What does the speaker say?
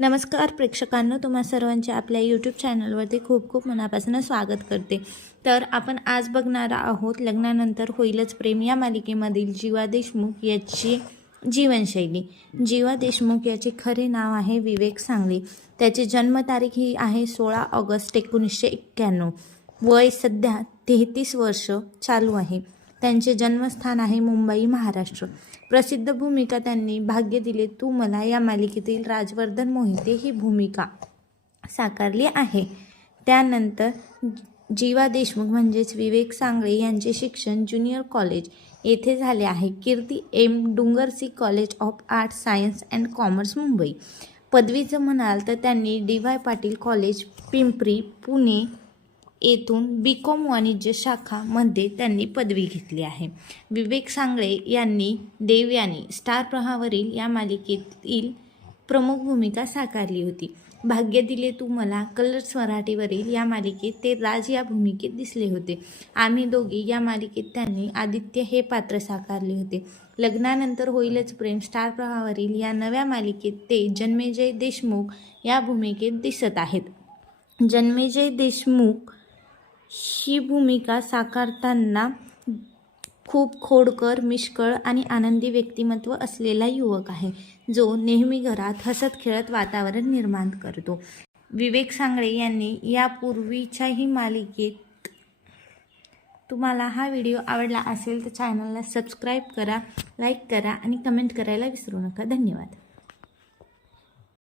नमस्कार प्रेक्षकांनो तुम्हा सर्वांचे आपल्या यूट्यूब चॅनलवरती खूप खूप मनापासून स्वागत करते. तर आपण आज बघणार आहोत लग्नानंतर होईलच प्रेम या मालिकेमधील जीवा देशमुख याची जीवनशैली. जीवा देशमुख याचे खरे नाव आहे विवेक सांगली. त्याची जन्मतारीख ही आहे सोळा ऑगस्ट एकोणीसशे एक्क्याण्णव. वय सध्या तेहतीस वर्ष चालू आहे. त्यांचे जन्मस्थान आहे मुंबई महाराष्ट्र. प्रसिद्ध भूमिका त्यांनी भाग्य दिले. तू मला या मालिकेतील राजवर्धन मोहिते ही भूमिका साकारली आहे. त्यानंतर जीवा देशमुख म्हणजेच विवेक सांगळे यांचे शिक्षण ज्युनियर कॉलेज येथे झाले आहे. Kirti M. Dungarsi college of art science and commerce Mumbai. पदवीचं म्हणाल तर त्यांनी D Y Patil college Pimpri Pune येथून बी कॉम वाणिज्य शाखामध्ये त्यांनी पदवी घेतली आहे. विवेक सांगळे यांनी देवयानी स्टार प्रवाहावरील या मालिकेतील प्रमुख भूमिका साकारली होती. भाग्य दिले तू मला कलर्स मराठीवरील या मालिकेत ते राज या भूमिकेत दिसले होते. आम्ही दोघी या मालिकेत त्यांनी आदित्य हे पात्र साकारले होते. लग्नानंतर होईलच प्रेम स्टार प्रवाहावरील या नव्या मालिकेत ते जन्मेजय देशमुख या भूमिकेत दिसत आहेत. जन्मेजय देशमुख ही भूमिका साकारताना खूप खोडकर मिष्कळ आणि आनंदी व्यक्तिमत्व असलेला युवक आहे. जो नेहमी घरात हसत खेळत वातावरण निर्माण करतो. विवेक सांगळे यांनी यापूर्वीच्याही मालिकेत तुम्हाला हा व्हिडिओ आवडला असेल तर चॅनलला सबस्क्राईब करा लाईक करा आणि कमेंट करायला विसरू नका. धन्यवाद.